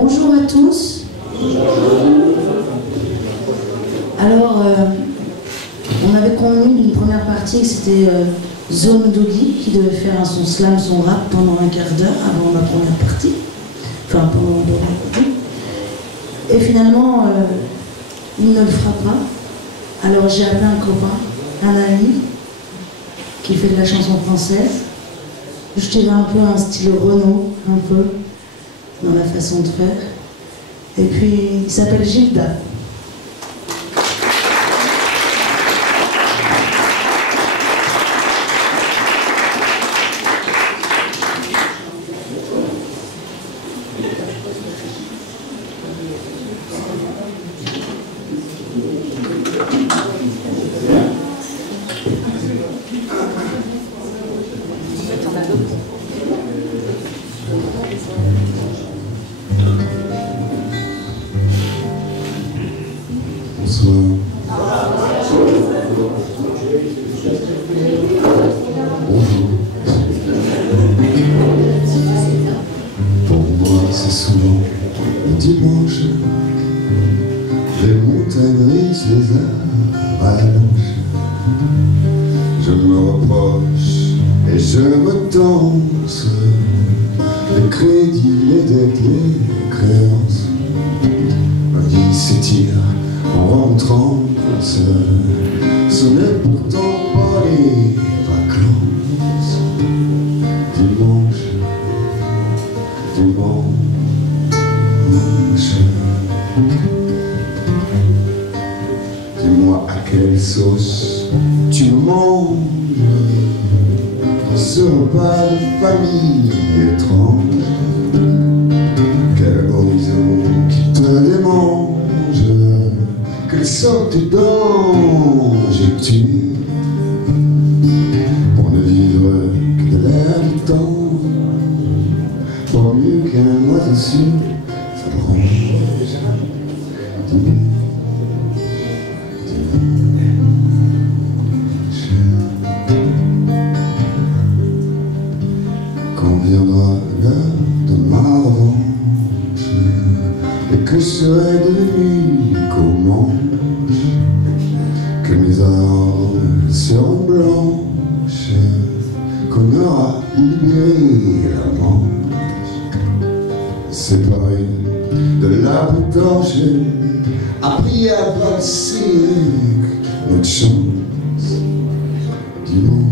Bonjour à tous. Alors, on avait convenu d'une première partie que c'était Zone Doggy qui devait faire son slam, son rap pendant un quart d'heure avant la première partie. Enfin, pendant la partie. Et finalement, il ne le fera pas. Alors j'ai appelé un copain, un ami, qui fait de la chanson française. Je dirais un peu un style Renaud, un peu, dans la façon de faire. Et puis, il s'appelle Gilda. Pour moi, c'est souvent le dimanche, les montagnes grises, les avalanches. Je me reproche et je me danse les crédits, les dettes, les créances. Ma vie s'étire en rentrant, ce n'est pourtant pas les vacances. Dimanche, dis-moi à quelle sauce tu manges ce repas de famille étrange. Quel horizon qui te démange, quelle sorte d'ange es-tu pour ne vivre que de l'air du temps? Pas mieux qu'un oiseau sur sa branche. Quand viendra l'heure de ma revanche et que je serai devenu comment, que mes armes seront blanches, qu'on aura libéré la manche. Séparé de la boutanche, appris à valser notre chance. Dimanche.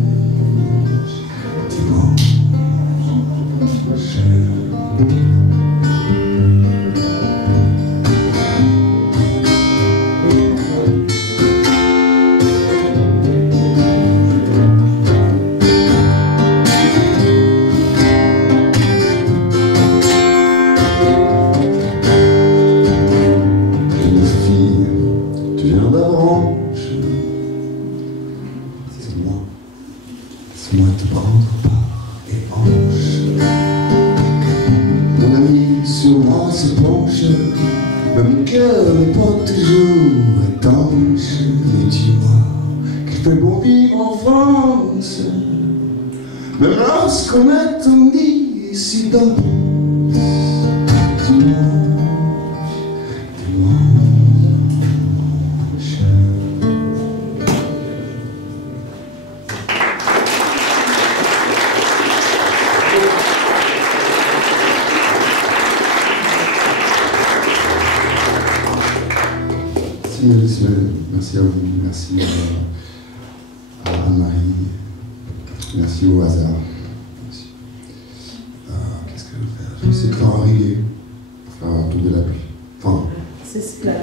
Laisse-moi te prendre par les hanches. Mon ami sur moi se penche, mon cœur n'est pas toujours étanche. Mais dis-moi qu'il fait bon vivre en France, même lorsqu'on est en dissidence. Merci à vous, merci à Anne-Marie, merci au hasard. Qu'est-ce que je vais faire? Je vais essayer de faire un reggae, pour faire tomber la pluie. Enfin, c'est cela.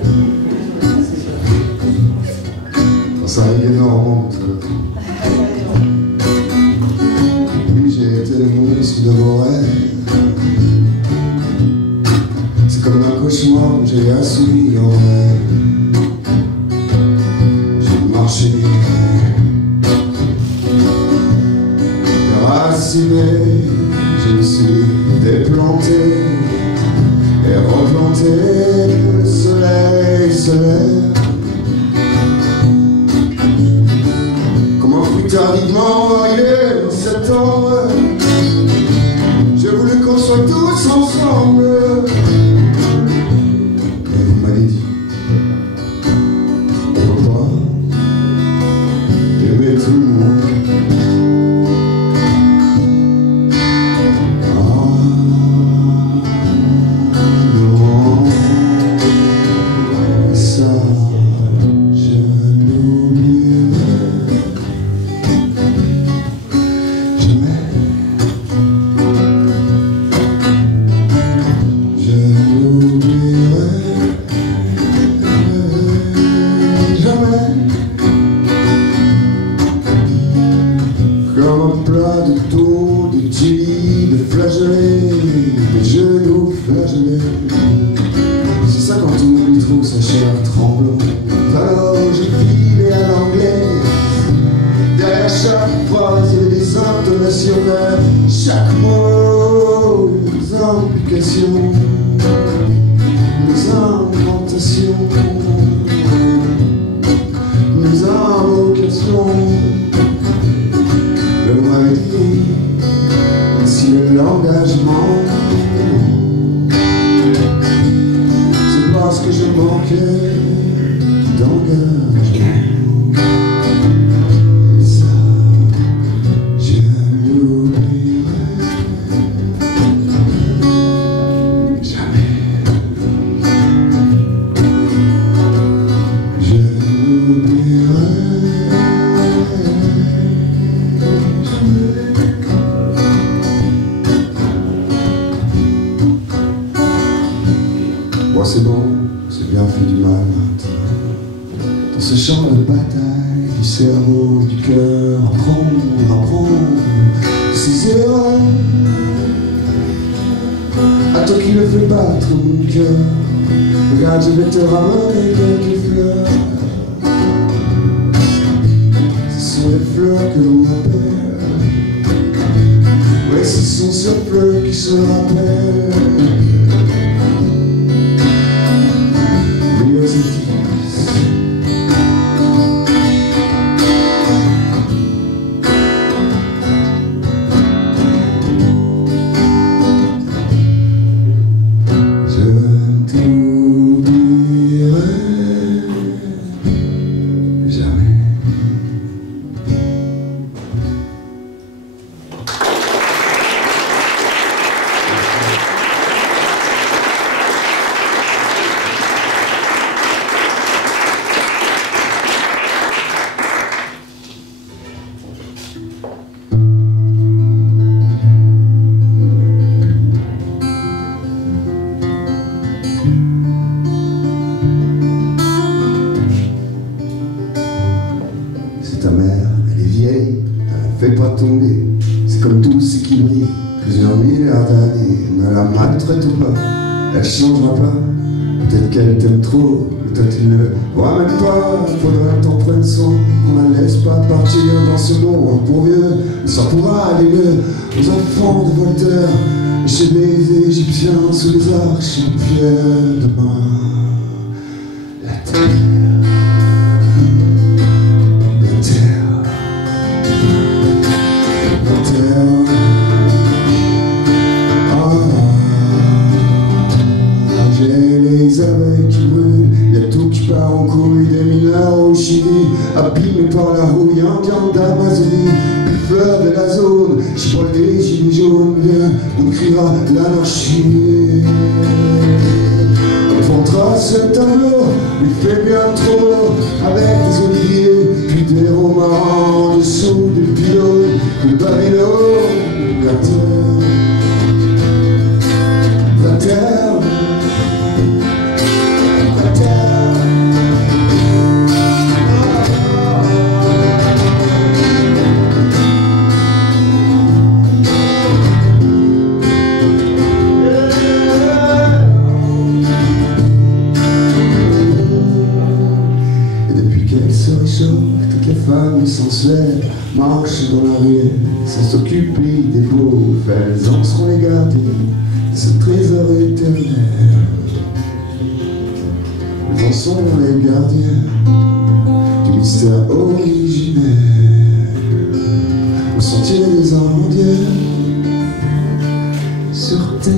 Ça arrive énormément. Oui, j'ai été le monstre de vos rêves. C'est comme un cauchemar que j'ai assouvi en rêve. Déraciné, je me suis déplanté et replanté. Le soleil se lève comme un fruit tardivement arrivé en septembre. J'ai voulu qu'on soit tous ensemble. surveille chaque mot, les implications, les inventations, les invocations. Le m'avait dit si l'engagement, c'est parce que je manquais d'engagement. Et ça, je l'oublierai jamais. Je l'oublierai jamais. Bon, c'est bon, c'est bien fait du mal maintenant. Dans ce champ de bataille du cerveau et du cœur, apprendre ses erreurs. À toi qui le fais battre mon cœur, regarde, je vais te ramener quelques fleurs. Ce sont les fleurs que l'on appelle, ouais, ce sont ces fleurs qui se rappellent. Ta mère, elle est vieille, elle ne fait pas tomber. C'est comme tout ce qui brille, plusieurs milliards d'années. Ne la maltraite pas, elle changera pas. Peut-être qu'elle t'aime trop, mais toi tu ne le vois même pas. Faudra que t'en prennes soin, qu'on la laisse pas partir dans ce monde pour vieux. Ça pourra aller mieux aux enfants de Voltaire, chez les Égyptiens sous les arches de pierre demain. La terre. Les abeilles qui brûlent, y'a tout qui part en couille, des mineurs au Chili, abîmés par la rouille indienne d'Amazonie, puis fleurs de la zone, je prends les gilets jaunes, viens, on criera l'anarchie. On fondra ce tableau, il fait bien trop beau, avec des oliviers, puis des romains en dessous des pylônes, de Babylone, la terre, la terre. Toutes les femmes sensuelles marchent dans la rue sans s'occuper des beaux. Elles en seront les gardiennes de ce trésor éternel. Elles en sont les gardiens du mystère originel. Au sentier des Indiens sur terre.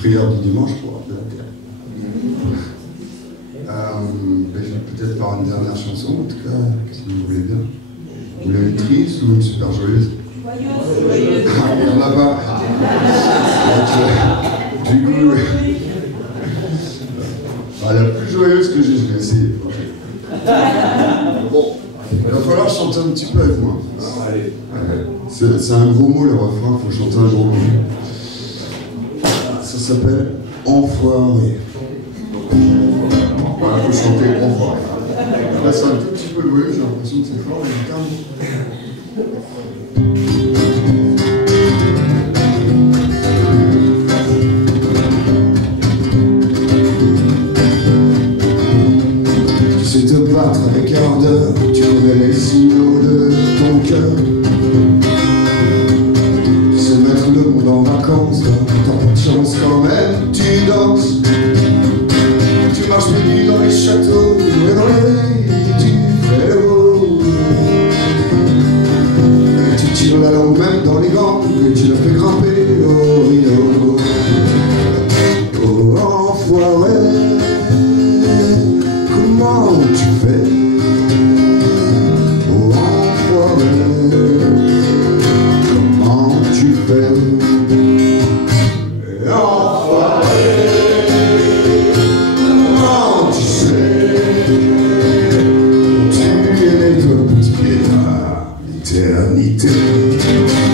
Prière du dimanche pour rappeler la terre. Je vais peut-être par une dernière chanson, en tout cas, si vous voulez bien. Vous voulez une triste ou une super joyeuse? Joyeuse. Il n'y en a pas. Donc, du coup, la plus joyeuse que j'ai, je vais essayer. Bon, Il va falloir chanter un petit peu avec moi. Allez. C'est un gros mot le refrain, il faut chanter un gros mot. Ça s'appelle Enfoiré. Voilà, il faut chanter Enfoiré. Là c'est un tout petit peu loué, j'ai l'impression que c'est fort, mais te battre avec ardeur, tu connais les signaux de ton cœur. Tu sais mettre le monde en vacances, t'as pas de chance quand même, tu danses. Tu marches nuit dans les châteaux et dans les rues, tu fais le beau. Et tu tires la langue même dans les gants, et tu la fais grimper au rideau. Oh, enfoiré. Comment tu fais, oh enfoiré, comment tu fais, enfoiré, comment tu sais, tu es né toi petit pied à l'éternité,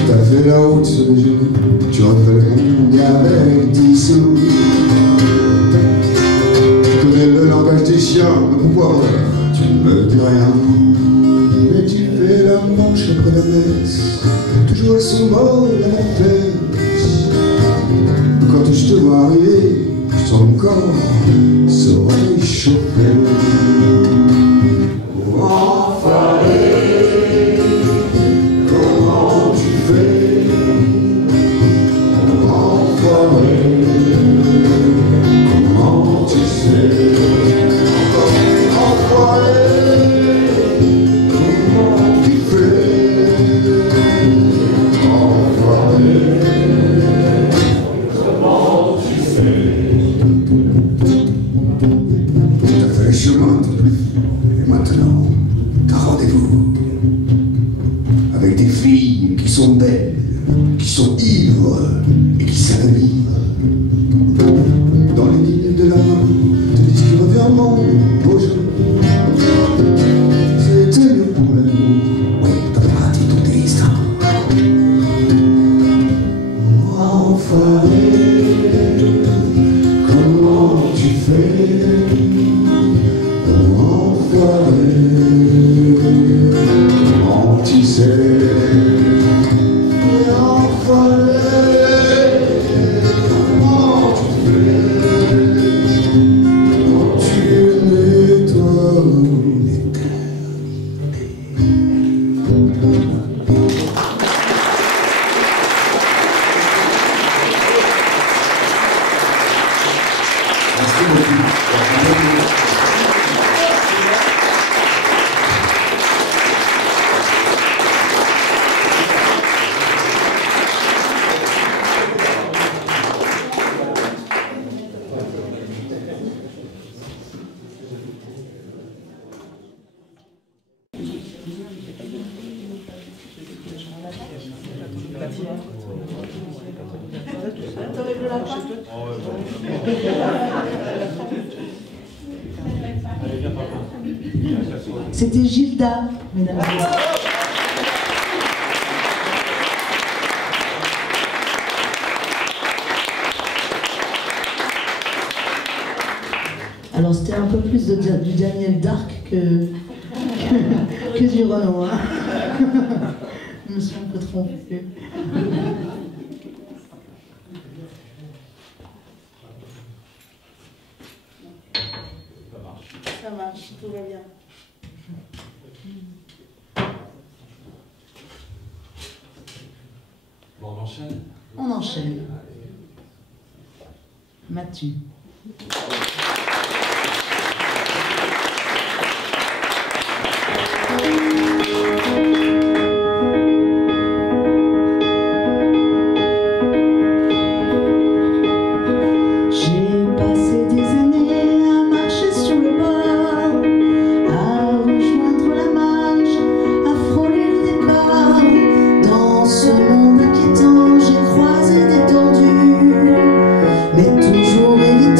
t'as fait la route sur les genoux, tu refais le monde avec 10 sous. Le langage des chiens, mais pourquoi tu ne me dis rien? Mais tu fais la manche après la messe, toujours elles sont molles à la fesse. Quand je te vois arriver, je sens mon corps se réchauffer. Oh, enfoiré, comment tu fais? Oh, enfoiré, comment tu sais? Et maintenant, t'as rendez-vous avec des filles qui sont belles, qui sont ivres et qui savent vivre. Dans les lignes de la main, te disent qu'il revient mon beau jeu. C'était mieux pour l'amour, oui, t'as raté ton destin. Oh, enfoiré, comment tu fais? Comment tu sais, enfoiré, comment tu fais, quand tu es né toi l'éternité. Merci beaucoup. C'était Gilda, mesdames et messieurs. Alors c'était un peu plus du Daniel Dark que du Renaud. Hein. Je me suis un peu trompée. Ça marche, tout va bien. Bon, on enchaîne. On enchaîne. Mathieu. Mais toujours évident.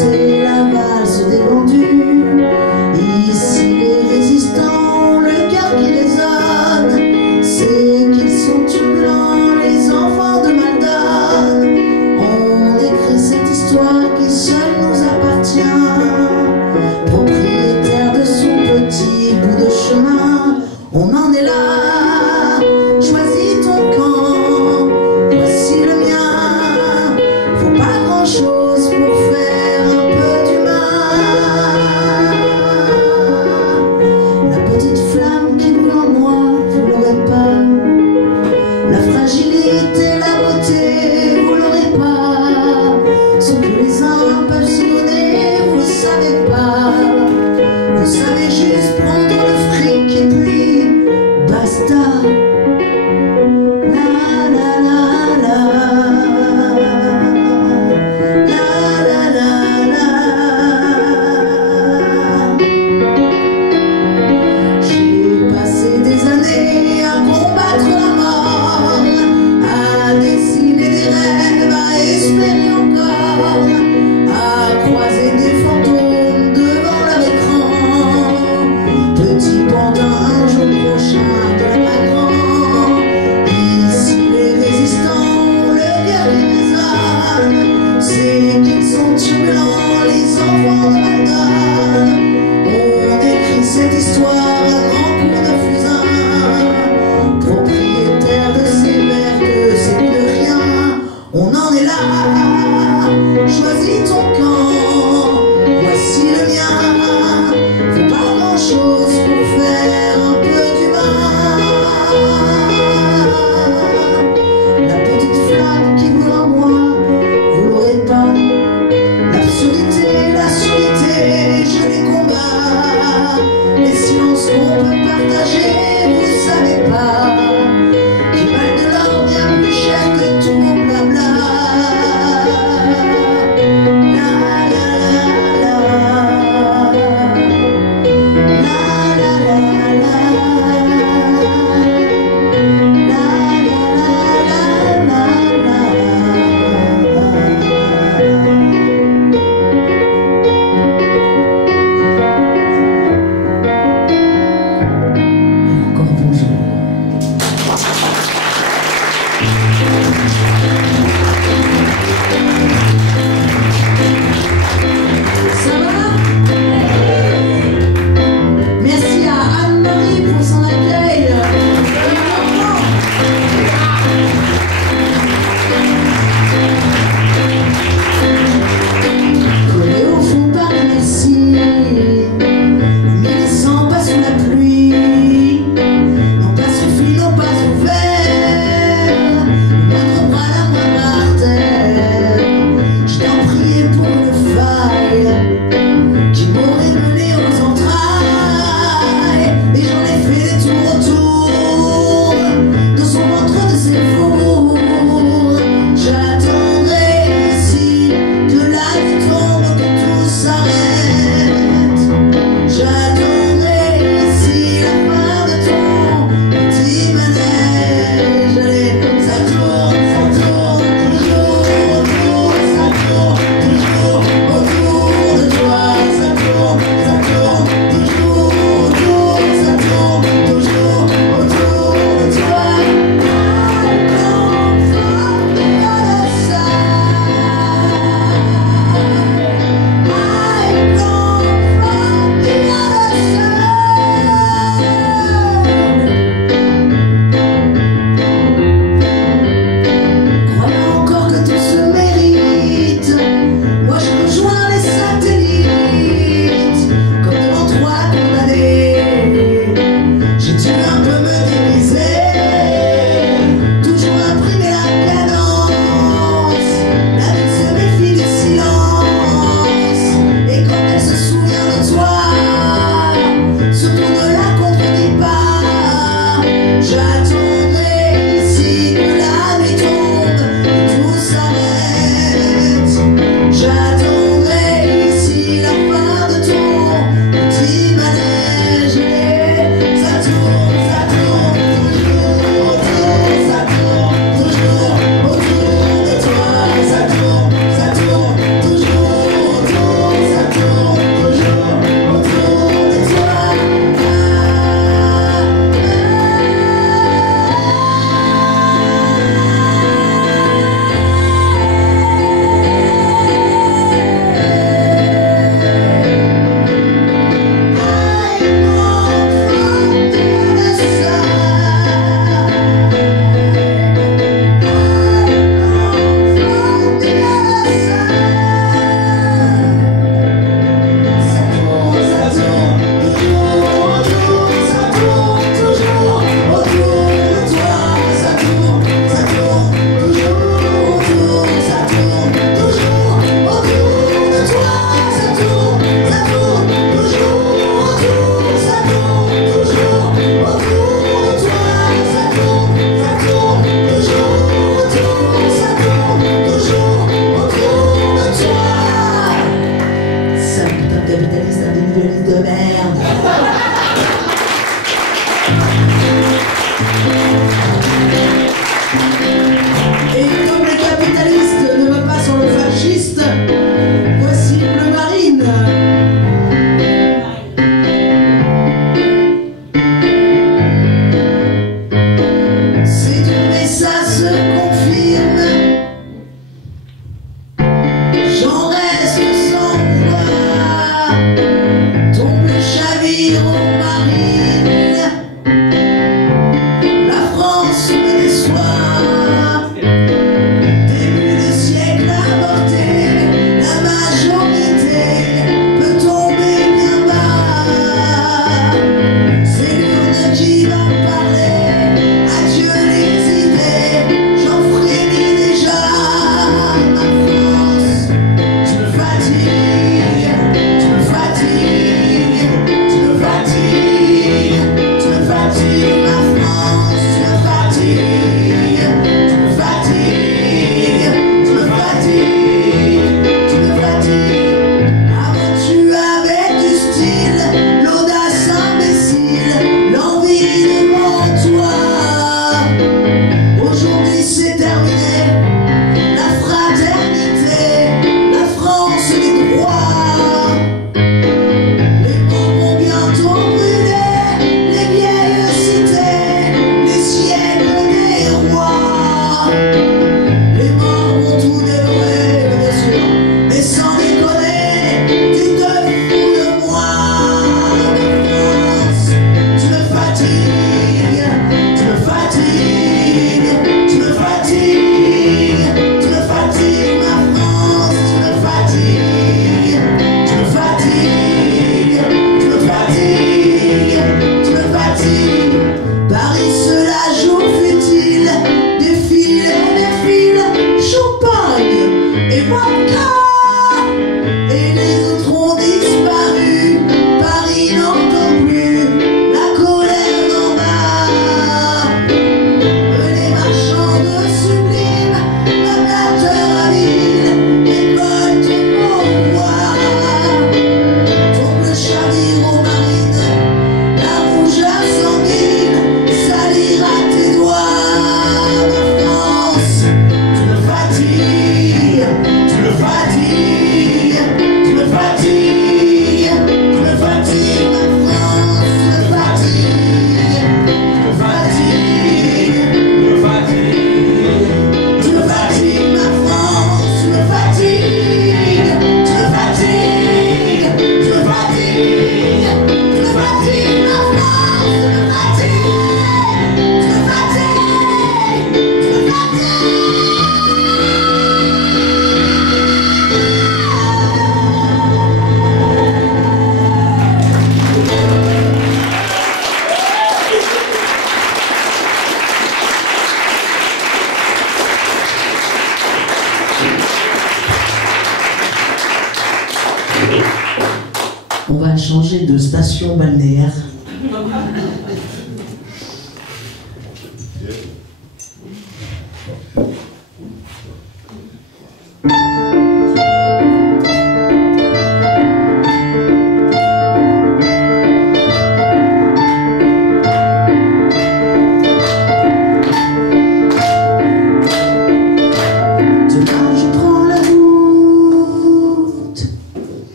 de station balnéaire.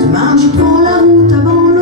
Demain je prends la route avant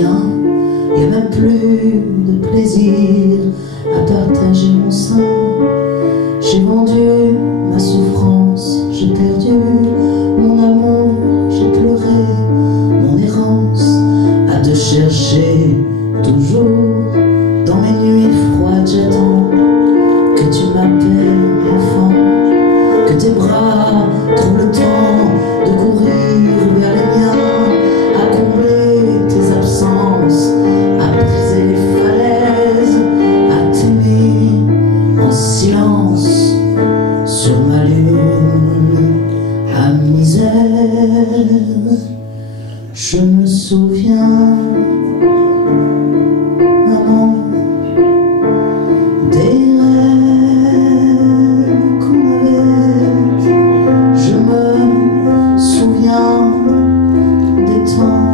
rien, y a même plus de plaisir à partager mon sein. J'ai vendu ma souffrance, j'ai perdu mon amour, j'ai pleuré mon errance à te chercher toujours. Dans mes nuits froides j'attends que tu m'appelles enfant, que tes bras trouvent le temps de courir vers les miens, à combler tes absences, à briser les falaises, à t'aimer en silence sur ma lune à misère. Je me souviens, maman, des rêves qu'on avait. Je me souviens des temps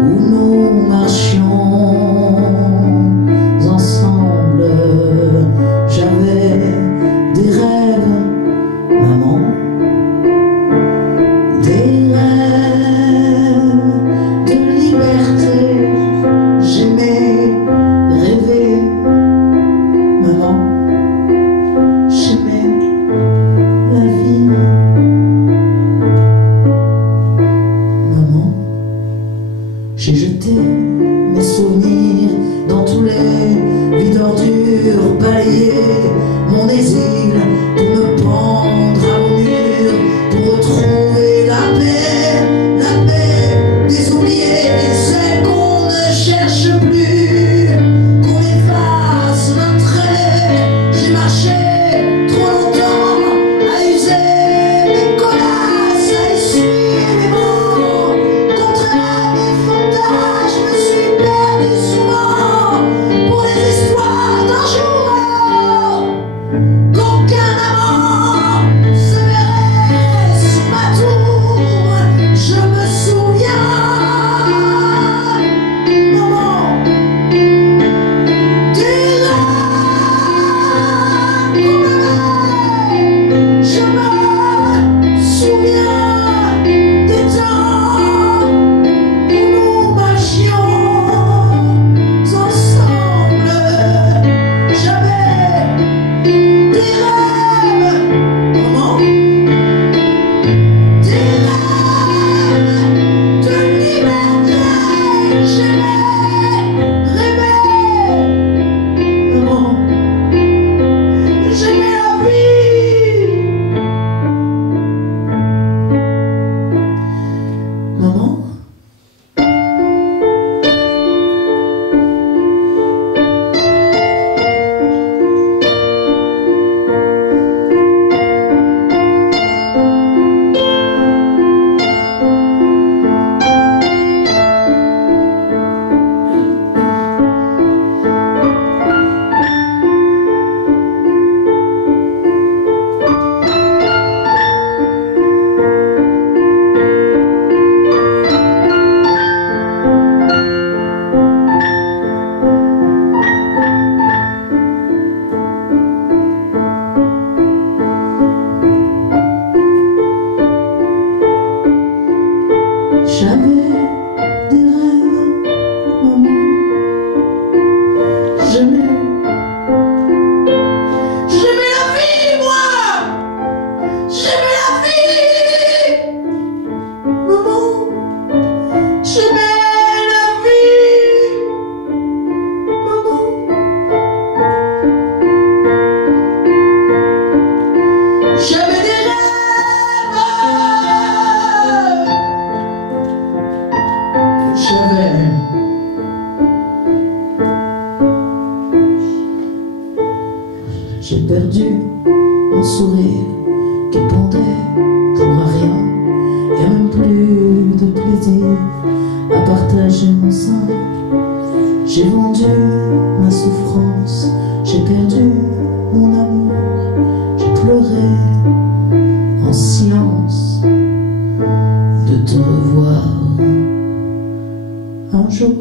où nous marchions ensemble. J'avais des rêves, maman, des rêves de liberté. J'aimais rêver, maman, j'aimais la vie. Maman, j'ai jeté mes souvenirs dans tous les vides ordures, balayé mon exil pour me pendre à vos murs, pour retrouver la paix des oubliés, celle qu'on ne cherche plus, qu'on efface notre trait. J'ai marché trop longtemps à user mes colasses, à essuyer mes mots contre mes fantasmes. Je me suis perdu souvent pour les espoirs d'un jour qu'aucun amant se verrait sous ma tour. Je me souviens, maman, des rêves qu'on avait. Je me souviens des temps où nous marchions ensemble. J'avais des rêves, maman, des rêves de liberté. J'aimais rêver, maman, j'aimais la vie. Maman, j'avais des rêves, maman, j'aimais la vie, moi, j'aimais la vie, maman, j'aimais la vie, maman, j'avais des rêves, j'ai perdu mon sourire qui pendait pour un rien. Y a même plus de plaisir à partager mon sein. J'ai vendu ma souffrance, j'ai perdu mon amour, j'ai pleuré en silence de te revoir un jour.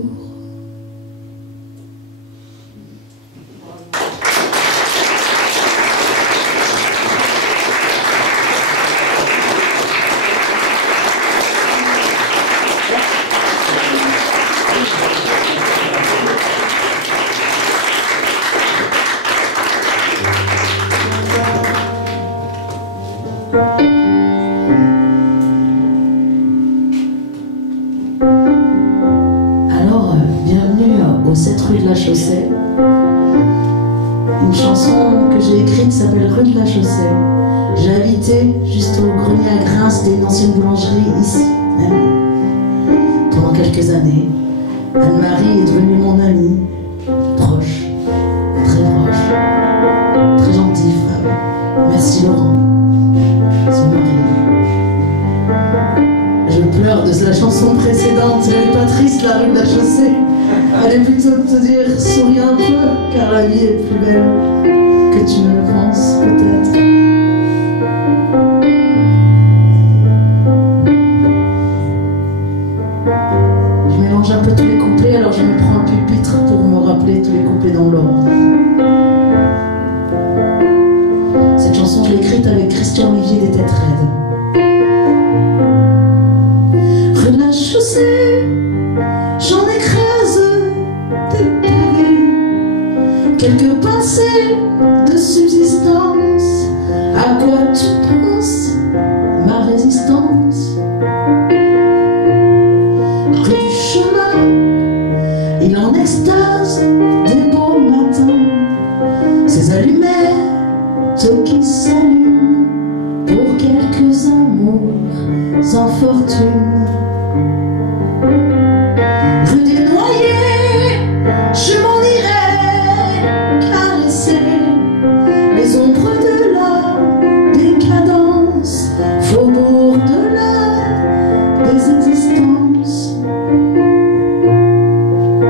au 7 rue de la Chaussée. Une chanson que j'ai écrite s'appelle Rue de la Chaussée. J'ai habité juste au grenier à grains, c'était une ancienne boulangerie ici même, pendant quelques années. Anne-Marie est devenue mon amie, proche, très gentille femme. Merci Laurent, son mari. Je pleure de la chanson précédente, elle n'est pas triste, la Rue de la Chaussée. Elle est plutôt de te dire, souris un peu, car la vie est plus belle que tu ne le penses, peut-être. Je mélange un peu tous les couplets, alors je me prends un pupitre pour me rappeler tous les couplets dans l'ordre. Cette chanson, je l'ai écrite avec Christian Olivier des Têtes Raides. Rue de la Chaussée, j'en écrase des pavés, quelques pincées de subsistance. À quoi tu penses, ma résistance? Rue du chemin, il en extase des beaux matins, ces allumettes qui s'allument pour quelques amours sans fortune. Rue des Noyers, je m'en irai caresser les ombres de la décadence, faubourg de la désexistence.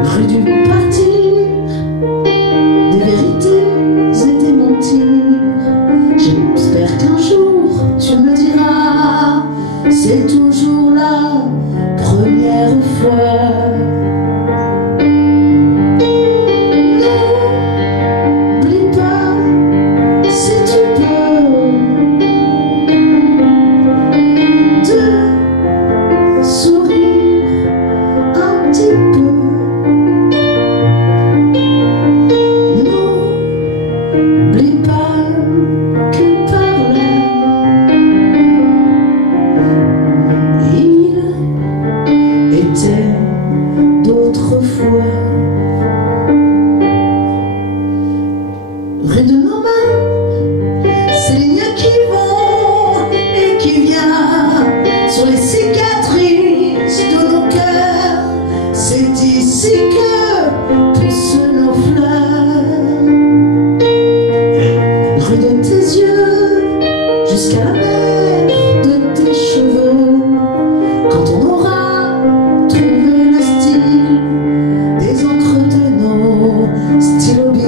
Rue du partir, des vérités et des mentirs. J'espère qu'un jour tu me diras, c'est toujours la première fois. N'oublie pas, si tu peux, de sourire un petit peu. N'oublie pas que par là, il était d'autres fois. Rue de nos mains, ces lignes qui vont et qui viennent sur les cicatrices de nos cœurs. C'est ici que poussent nos fleurs. Rue de tes yeux, jusqu'à la mer de tes cheveux. Quand on aura trouvé le style des encres de nos stylobies.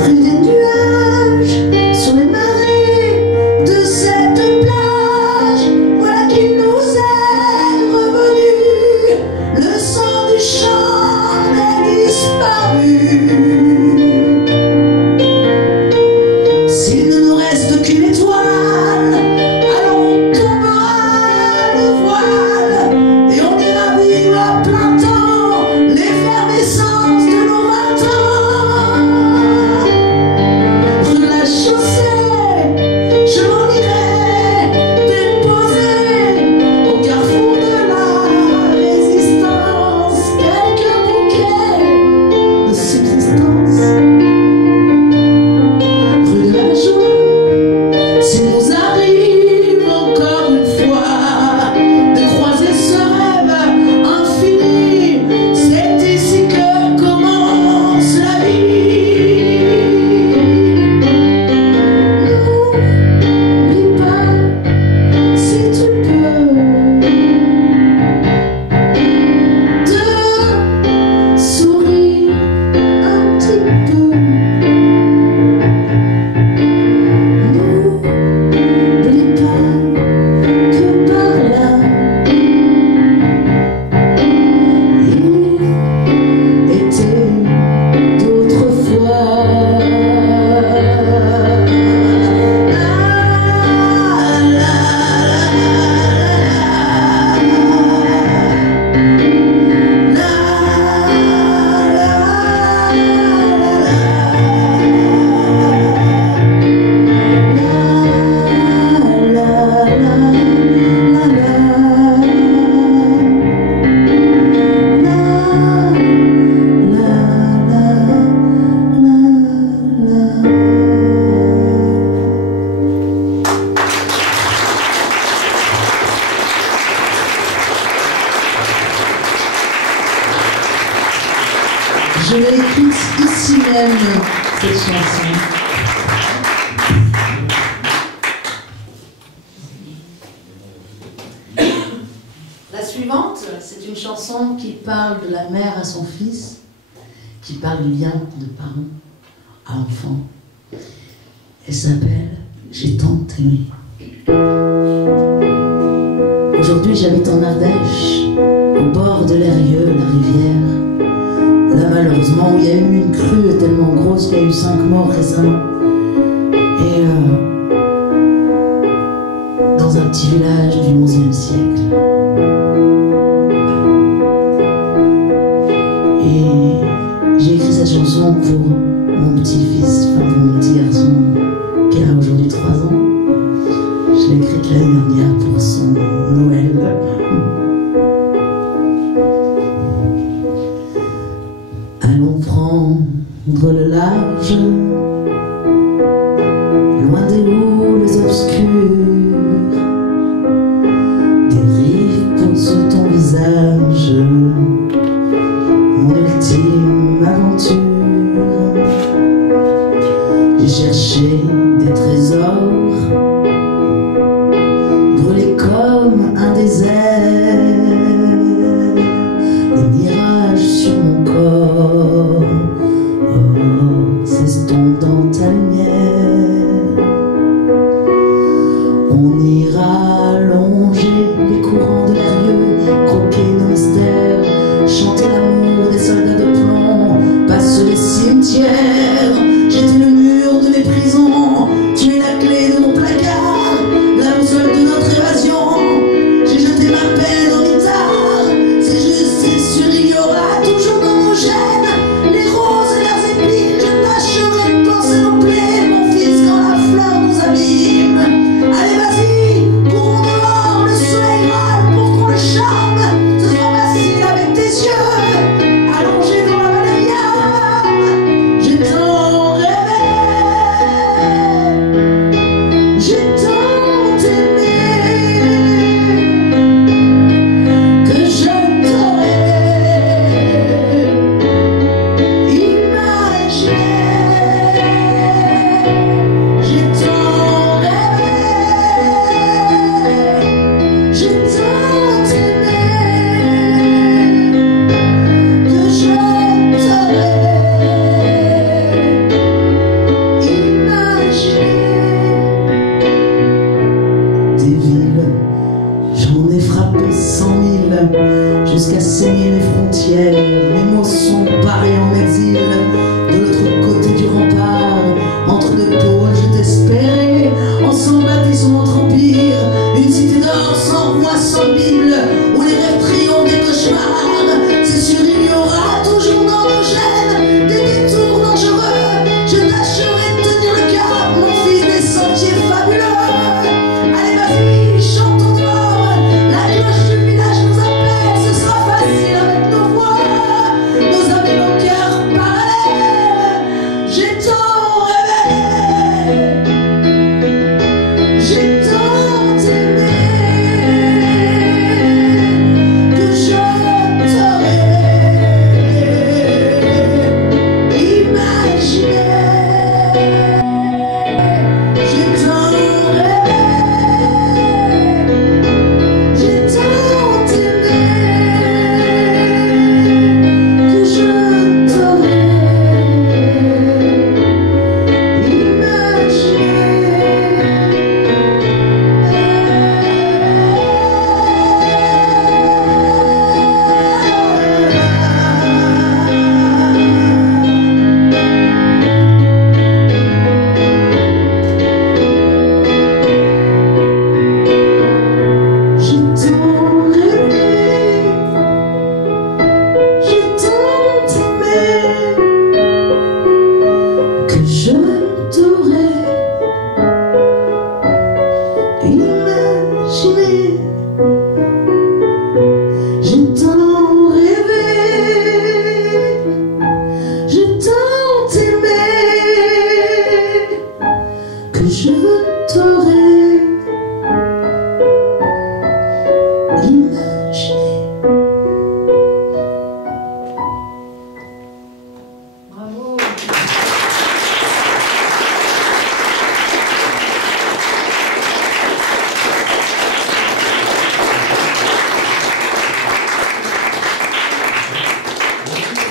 Rue des nuages, sur les marées de cette plage, voilà qu'il nous est revenu Je l'ai écrite ici même, cette chanson. La suivante, c'est une chanson qui parle de la mère à son fils, qui parle du lien de parents à enfants. Elle s'appelle « J'ai tant aimé ». Aujourd'hui, j'habite en Ardèche, au bord de l'Eyrieux, la rivière. Là, malheureusement, où il y a eu une crue tellement grosse qu'il y a eu 5 morts récemment. Et dans un petit village du XIe siècle. Et j'ai écrit cette chanson pour mon petit-fils, enfin pour mon petit garçon, qui a aujourd'hui 3 ans. Je l'ai écrite l'année dernière pour son Noël. Allons prendre le large, loin des houles obscures, des rives pour ton visage, mon ultime aventure. J'ai cherché des trésors, brûlés comme un désert, les mirages sur mon corps s'estompent dans ta lumière. On ira longer les courants de l'Eyrieux, croquer nos mystères, chanter l'amour des soldats de plomb, passer les cimetières. J'étais le mur de mes prisons, tu es la clé de mon placard, la boussole de notre évasion. J'ai jeté ma peine au mitard, c'est juste, c'est sûr, il y aura toujours dans nos gènes les roses et leurs épines. Je tâcherai de penser nos plaies, mon fils, quand la fleur nous abîme. Allez, vas-y, courons dehors, le soleil râle pour qu'on le charme. Ce sera facile avec tes yeux, allongés dans la valériane. J'ai tant rêvé, j'ai tant aimé, que je t'aurais imaginé. J'ai tant rêvé, j'ai tant aimé, que je t'aurais imaginé. Des villes, j'en ai frappé 100 000, jusqu'à saigner mes frontières. Mes mots sont barrés en exil, de l'autre côté du rempart. Entre deux pôles, je t'espérais, ensemble bâtis sur notre empire. Une cité d'or sans roi, sans Bible, où les rêves triomphent des cauchemars. C'est sûr, il y aura toujours dans nos gènes des détours dangereux. Je tâcherai de tenir le cap, mon fils, des sentiers fabuleux. Allez, vas-y, chantons dehors, la cloche du village nous appelle. Ce sera facile avec nos voix, nos âmes et nos cœurs parallèles. J'ai tant rêvé, j'ai tant aimé,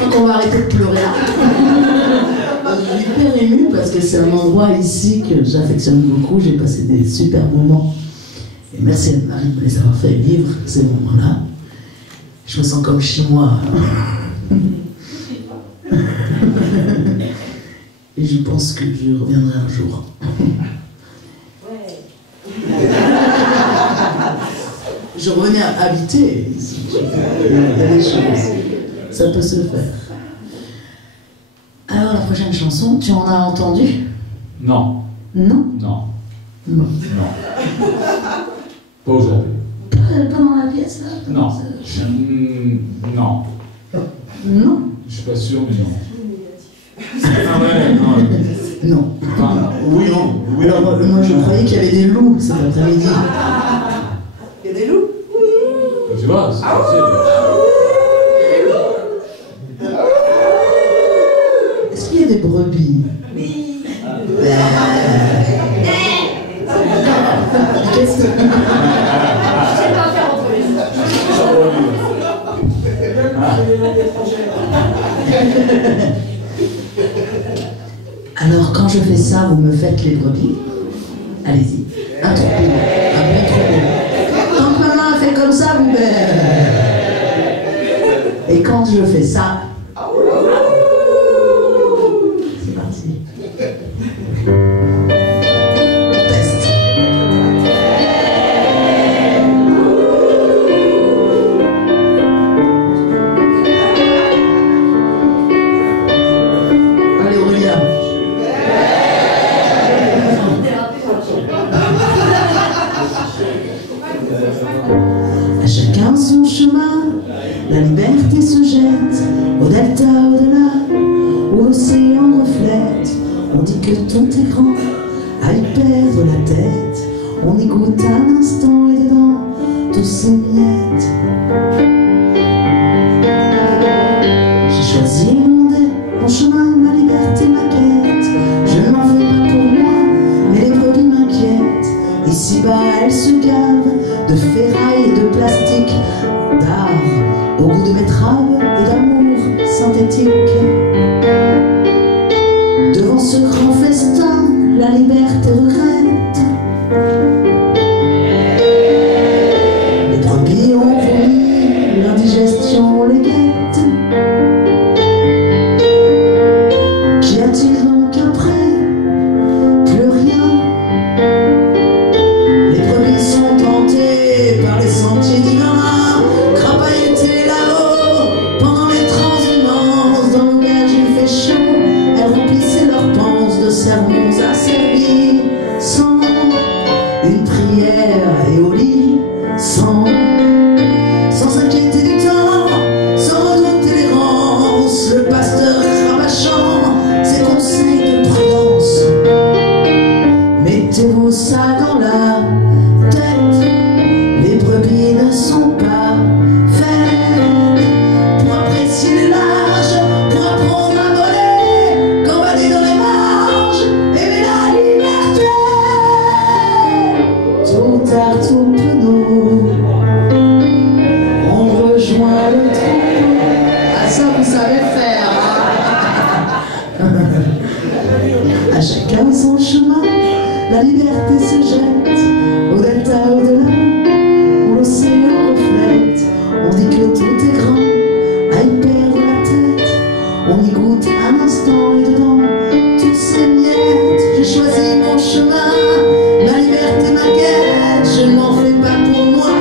crois qu'on va arrêter de pleurer là. Je suis hyper émue parce que c'est un endroit ici que j'affectionne beaucoup. J'ai passé des super moments. Et merci à Marie de me les avoir fait vivre ces moments-là. Je me sens comme chez moi. Et je pense que je reviendrai un jour. Je revenais à habiter ici. Il y a des choses. Ça peut se faire. Alors, la prochaine chanson, tu en as entendu? Non. Non? Non. Non. Non. Pas aujourd'hui. Pas dans la pièce, là? Non. Non. Non? Je suis pas sûr, mais non. Ah ouais, non. Non. Enfin, oui, oui. Alors, moi, je croyais qu'il y avait des loups cet après-midi. Il y a des loups? Tu vois, c'est facile. Est-ce qu'il y a des brebis? Oui. Qu'est-ce que... Je sais pas faire entre les Alors, quand je fais ça, vous me faites les brebis? Allez-y. Un troupeau. Un bon troupeau. Quand maman fait comme ça, vous me... Et quand je fais ça... C'est parti. Test. Allez, Aurélia. À chacun son chemin, la liberté se jette au delta, au-delà, où l'océan reflète. On dit que tout est grand, à y perdre la tête. On y goûte un instant et dedans, tous ces miettes. J'ai choisi mon chemin, ma liberté, ma quête. Je ne m'en fais pas pour moi, mais les brebis m'inquiètent. Ici-bas, elles se gavent de ferraille et de plastique, d'art au goût de betterave et d'amour synthétique. Devant ce grand festin, la liberté regrette. Les brebis ont vomi, l'indigestion les guette. Qu'y a-t-il donc après? Plus rien. Les brebis sont tentées par les sentiers divins, crapaillutées là-haut pendant les transhumances. Dans le gage il fait chaud, elles remplissaient leurs panses de sermons asservis, sans une prière et au lit, sans s'inquiéter du temps, sans redouter l'errance. Le pasteur rabâchant ses conseils de prudence. Mettez-vous ça dans la tête, les brebis ne sont pas faites pour apprécier les larges, pour apprendre à voler, gambader dans les marges, aimer la liberté. Tôt ou tard, tout penaud, on rejoint le troupeau. Ah, ça, vous savez faire, hein. À chacun son chemin, la liberté se jette au delta, au-delà, où l'océan reflète. On dit que tout est grand, à y perdre la tête. On y goûte un instant et dedans, toutes ces miettes. J'ai choisi mon chemin, ma liberté m'inquiète. Je ne m'en fais pas pour moi,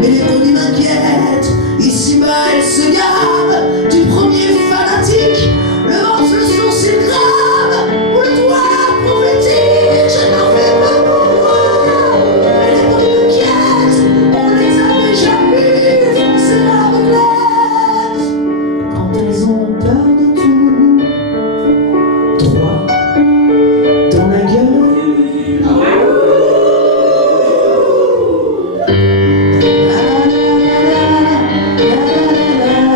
mais les brebis m'inquiètent. Ici-bas, elles se gavent du premier fanatique. Le ventre, le sourcil grave, ou le doigt prophétique. Je n'en fais pas pour moi, mais les brebis m'inquiètent. On les a déjà vues foncer l'aveuglette. Quand elles ont peur de tout, droit dans la gueule. La la la la la la la la la.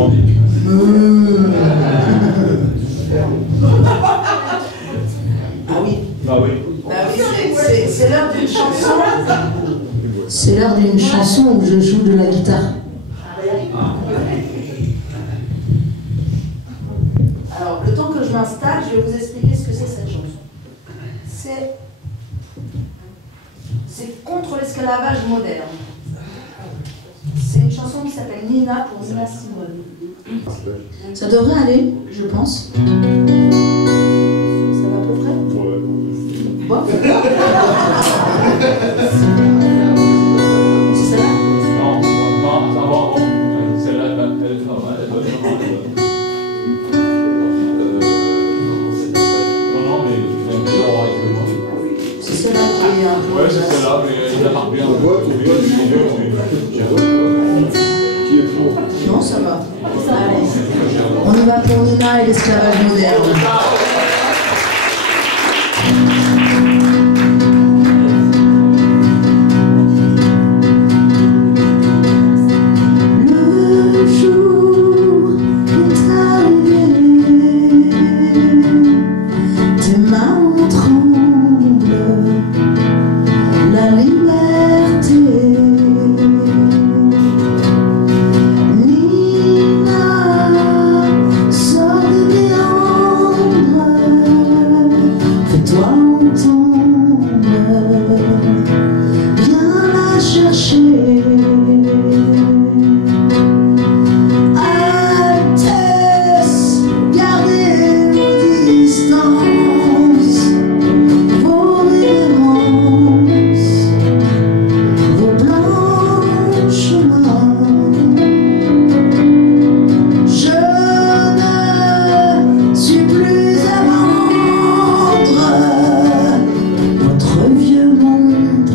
Normandie. Ah oui. Ah oui. Bah oui, c'est l'heure d'une chanson. C'est l'heure d'une chanson où je joue de la guitare. Alors, le temps que je m'installe, je vais vous expliquer ce que c'est cette chanson. C'est contre l'esclavage moderne. C'est une chanson qui s'appelle Nina pour Nina Simone. Ça devrait aller, je pense. Ça va à peu près? Bon. C'est celle-là? Non, ça va. Celle-là, elle donne non, mais C'est celle-là qui est un peu... ouais, c'est celle-là, mais il la marque bien. Qui est faux? Non, ça va. Allez. On y va pour Nina et l'esclavage moderne. Le jour est arrivé, tes mains tremblent, la liberté. Nina sort des méandres, fais-toi entendre, viens la chercher. Altesse, gardez vos distances, vos révérences, vos blanches mains. Je ne suis plus à vendre, votre vieux monde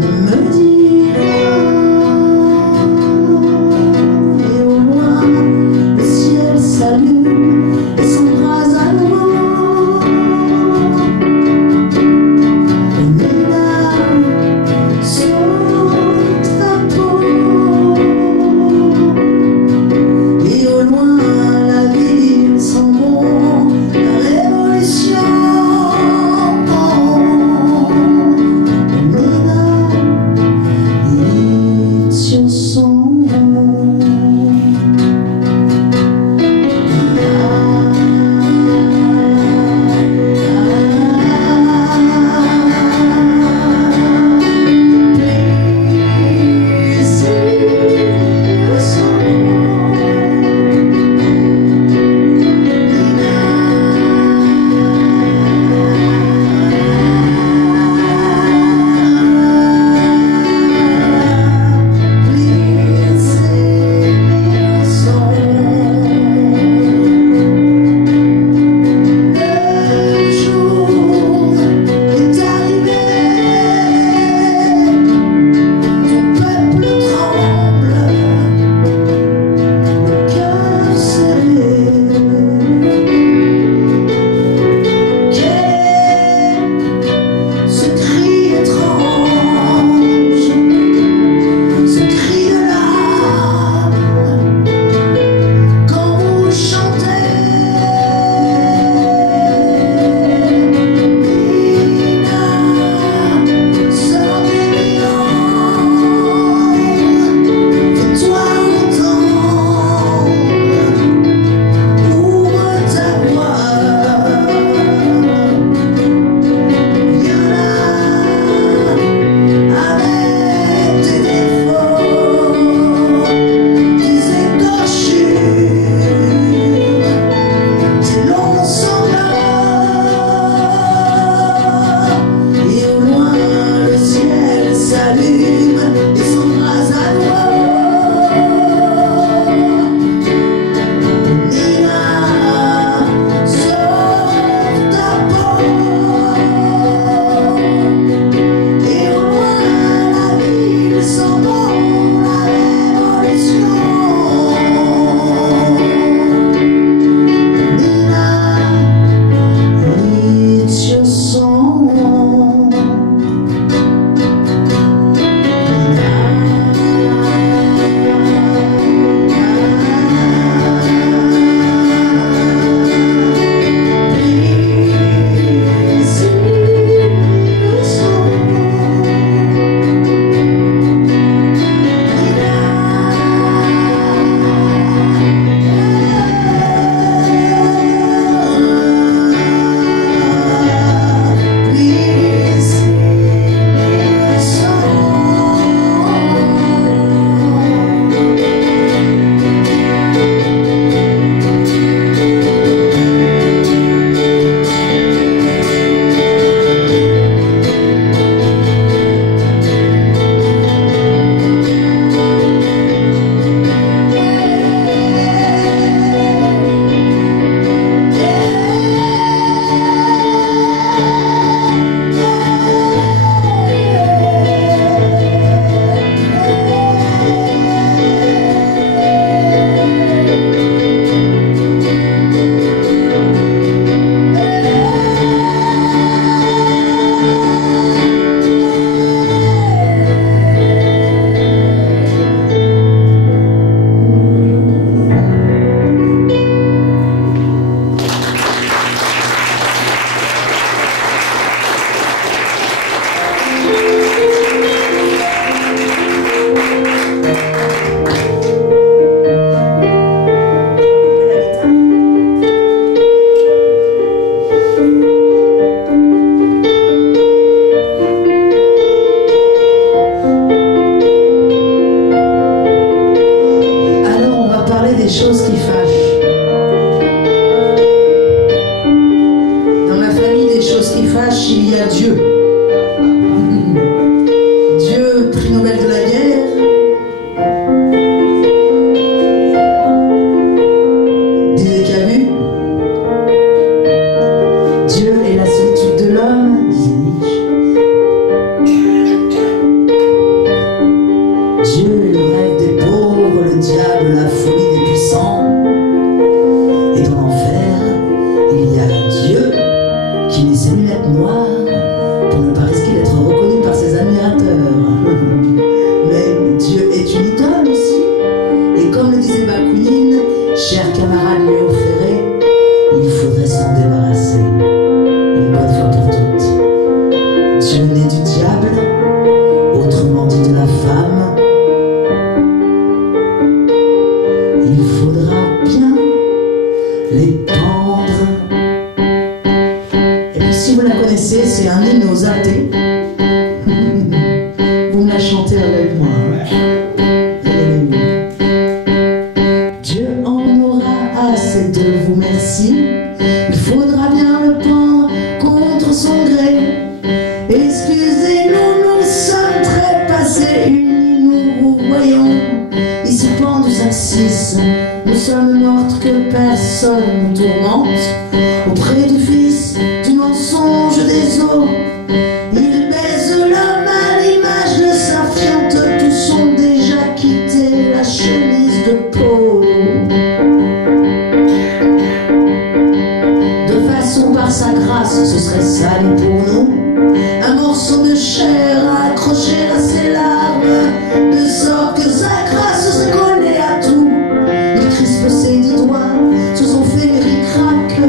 ne me dit rien. Et au loin, le ciel s'allume et s'embrase à nouveau. Et Nina saute choses qui fâchent. Dans la famille des choses qui fâchent, il y a Dieu. Dieu, prix Nobel de la guerre. Disait Camus. Dieu est la solitude de l'homme, disait Nietzsche. Dieu est le rêve des pauvres, le diable, la folie des puissants. Et dans l'enfer, il y a Dieu qui met ses lunettes noires pour ne pas risquer d'être reconnu par ses admirateurs. Mais Dieu est une idole aussi. Et comme le disait Bakounine, cher camarade Léo Ferré, il faudrait s'en débarrasser une bonne fois pour toutes. Dieu n'est du diable, autrement dit de la femme. Il faudra bien les pendre. Et puis si vous la connaissez, c'est un hymne aux athées. Vous me la chantez avec moi. Dieu en aura assez de vous, merci. Il faudra bien le pendre contre son gré. Excusez-nous, nous sommes trépassés, unis nous vous voyons. Ici pendus à 6, nous sommes mortes que personne nous tourmente. Auprès du fils du mensonge des eaux, il baise l'homme à l'image de sa fiente. Tous ont déjà quitté la chemise de peau. De façon par sa grâce, ce serait sale pour nous. Un morceau de chair accroché à ses larmes, de sorte que sa grâce se collait à tout. Il crispe ses 10 doigts, se sont fait ric-rac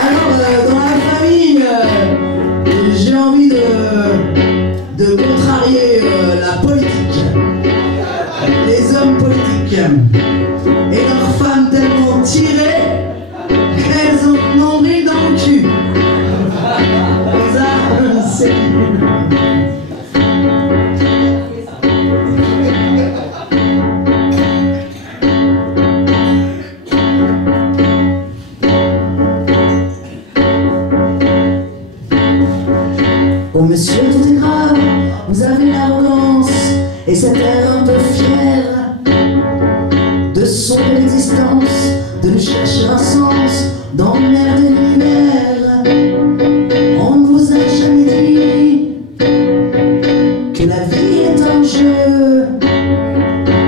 Alors, dans la famille, j'ai envie de contrarier la politique, les hommes politiques et leurs femmes tellement tirées qu'elles ont le nombril dans le cul. Ça, c'est... Oh monsieur, tout est grave, vous avez l'arrogance et cet air un peu fier de son existence, de lui chercher un sens dans le mer de l'univers. On ne vous a jamais dit que la vie est un jeu,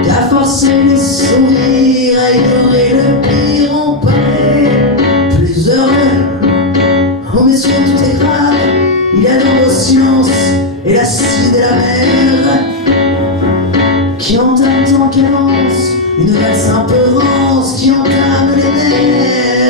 qu'à forcer les sourires, à ignorer le pire, on paraît plus heureux. Oh messieurs, tout est grave, il y a dans vos sciences et l'acide et la mer qui entament tant qu'avance une valse un peu rance qui entame les nerfs.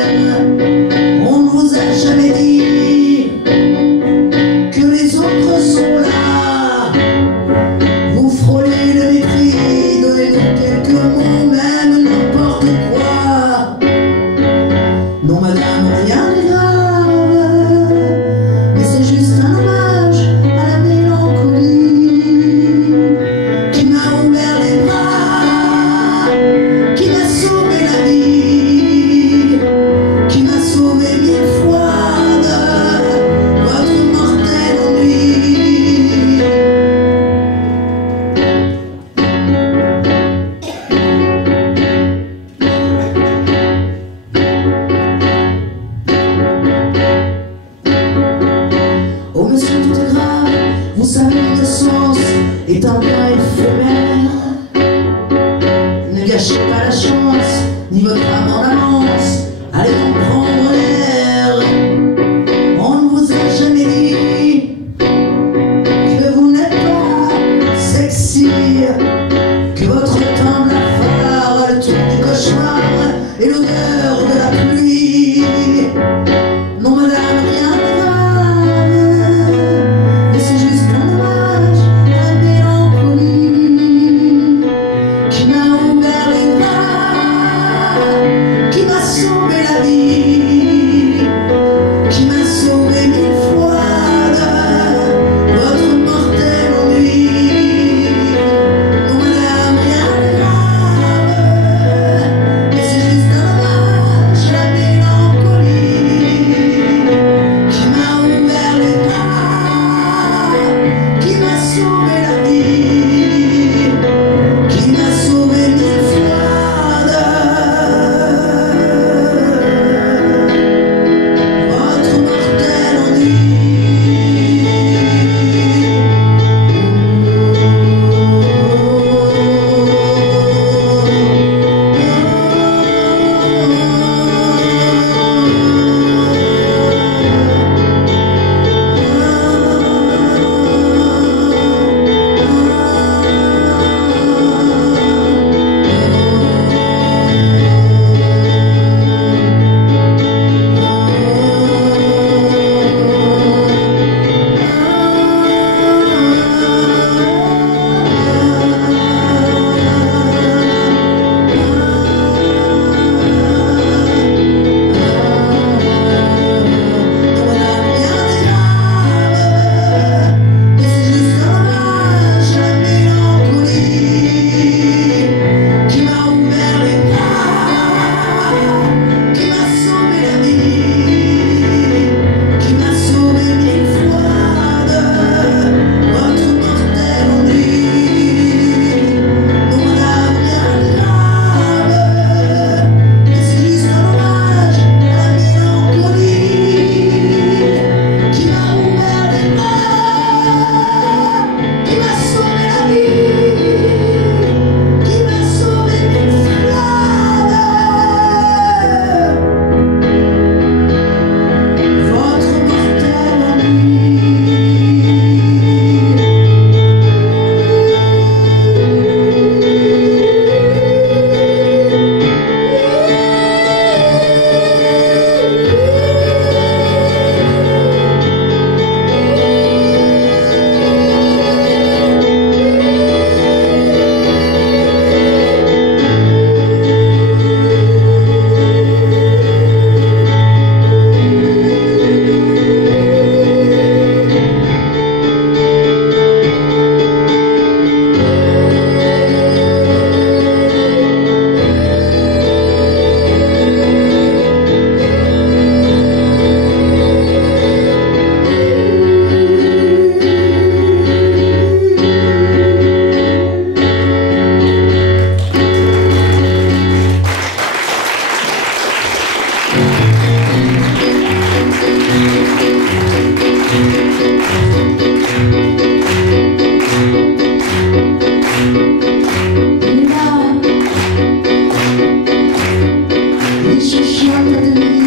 chuchote à demi,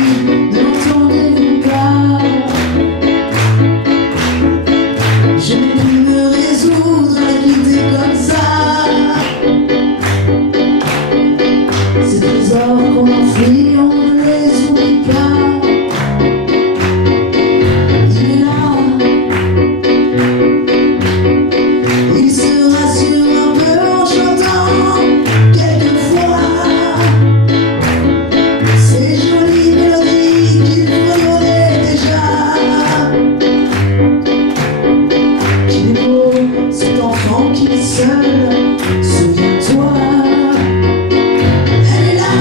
ne l'entendez-vous pas? Je n'ai pu me résoudre à la quitter comme ça. Ces trésors qu'on enfuit, on ne les oublie pas. Il est là, il se rassure un peu en chantant quelquefois ces jolies mélodies qu'il prenait déjà. Qu'il est beau cet enfant qui est seul, souviens-toi. Elle est là.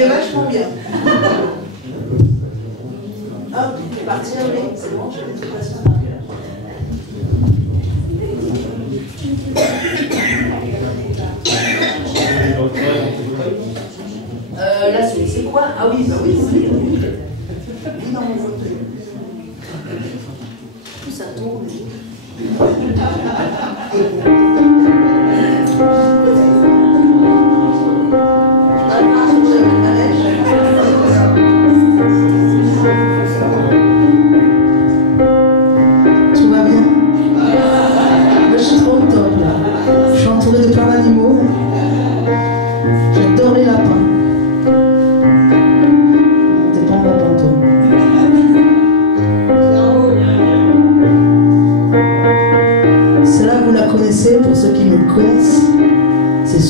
est vachement bien. Hop, partir, oui, c'est bon, je vais tout passer par cœur. La suite, c'est quoi? Ah oui, bah oui, oui. Oui, dans mon fauteuil. Tout ça tourne. Tout va bien? Moi, je suis trop au top là. Je suis entourée de plein d'animaux. J'adore les lapins. T'es pas un lapin, toi. Celle-là, vous la connaissez, pour ceux qui me connaissent. C'est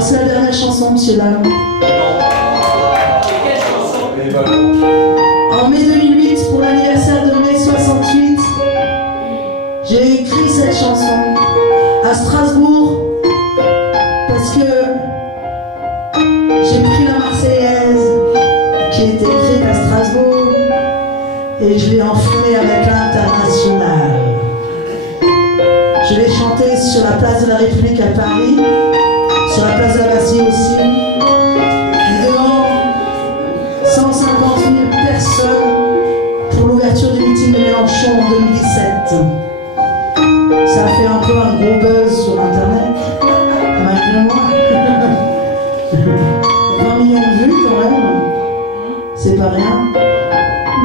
Alors c'est la dernière chanson, monsieur Lam. En mai 2008, pour l'anniversaire de mai 68, j'ai écrit cette chanson à Strasbourg parce que j'ai pris la Marseillaise qui était écrite à Strasbourg et je l'ai enfumée avec l'Internationale. Je l'ai chantée sur la place de la République à Paris, sur la place de la Bastille aussi, devant 150 000 personnes pour l'ouverture du meeting de Mélenchon en 2017. Ça a fait un peu un gros buzz sur internet, malgré moi. 20 millions de vues quand même, c'est pas rien.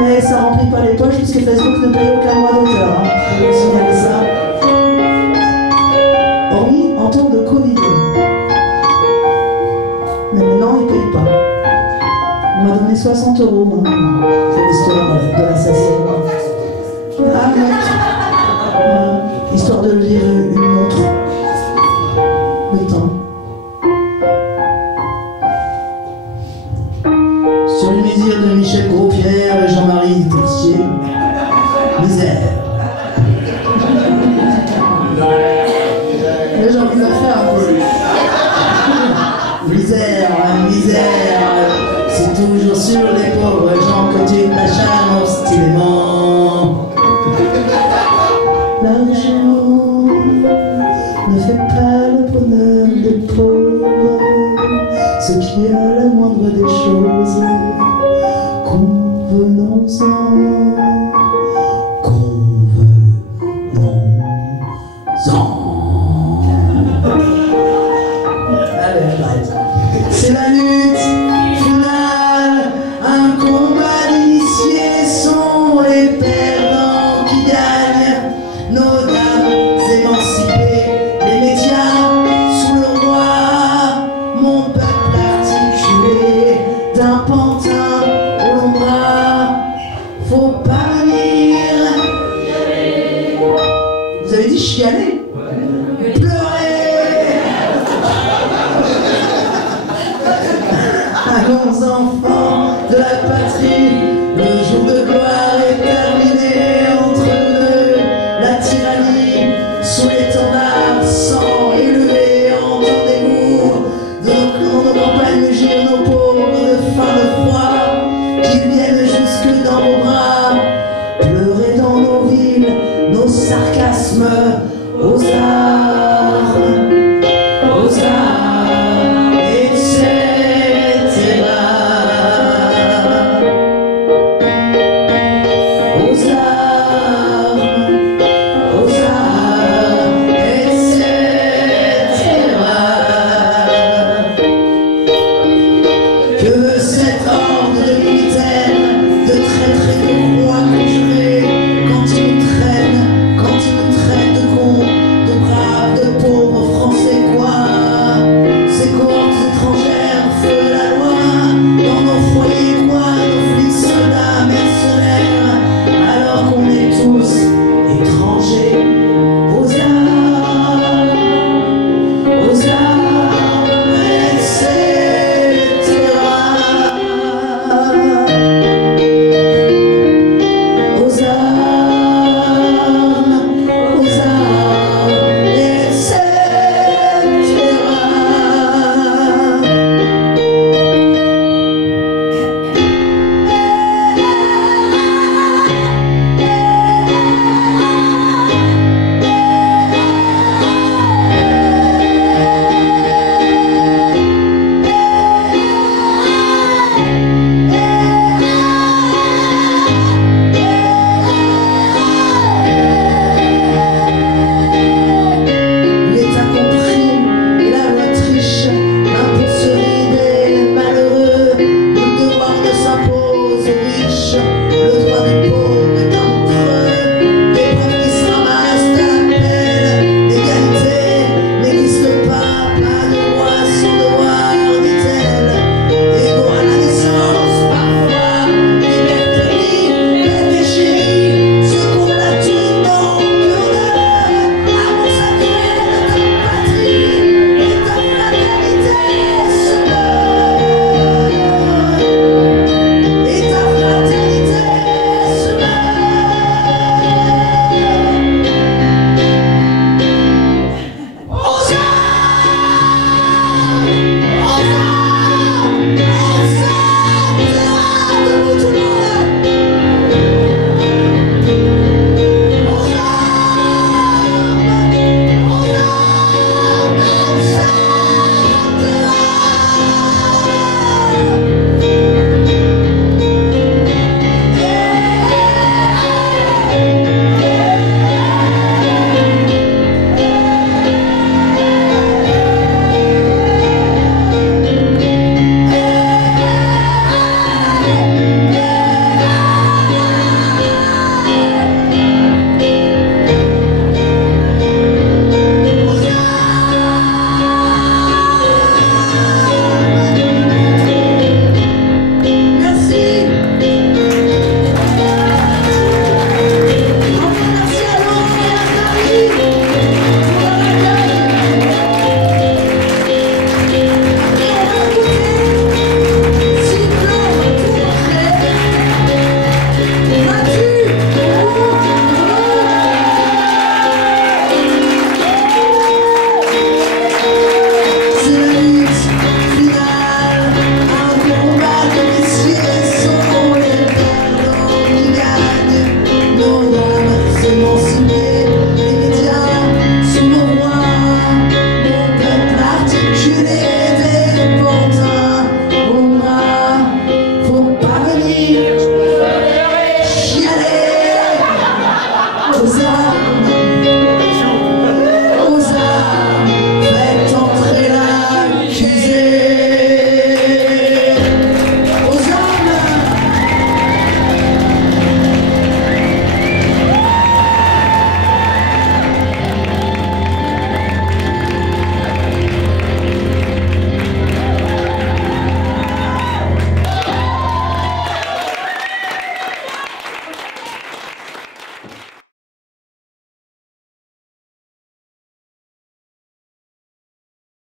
Mais ça remplit pas les poches puisque Facebook ne paye aucun droit d'auteur. Hein. Je vais vous signaler ça. Hormis en temps de Covid. Mais maintenant, ils ne payent pas. On m'a donné 60 €. Hein. C'est l'histoire de l'assassin. Ah, histoire de lire une montre. Le temps. Sur une mesure de Michel Gros-Pierre et Jean-Marie Texier. Misère. J'ai envie de la faire un peu. Misère, misère. C'est toujours sur les pauvres gens que tu t'acharnes obstinément. L'argent ne fait pas le bonheur des pauvres. Ce qui est la moindre des choses. Convenons-en. C'est la lutte finale, un combat d'initiés sont les perdants qui gagnent. Nos dames émancipées, les médias sous le roi, mon peuple articulé d'un pantin au long bras. Faut pas venir. Vous avez dit chialer? Allons enfants de la patrie, le jour de gloire.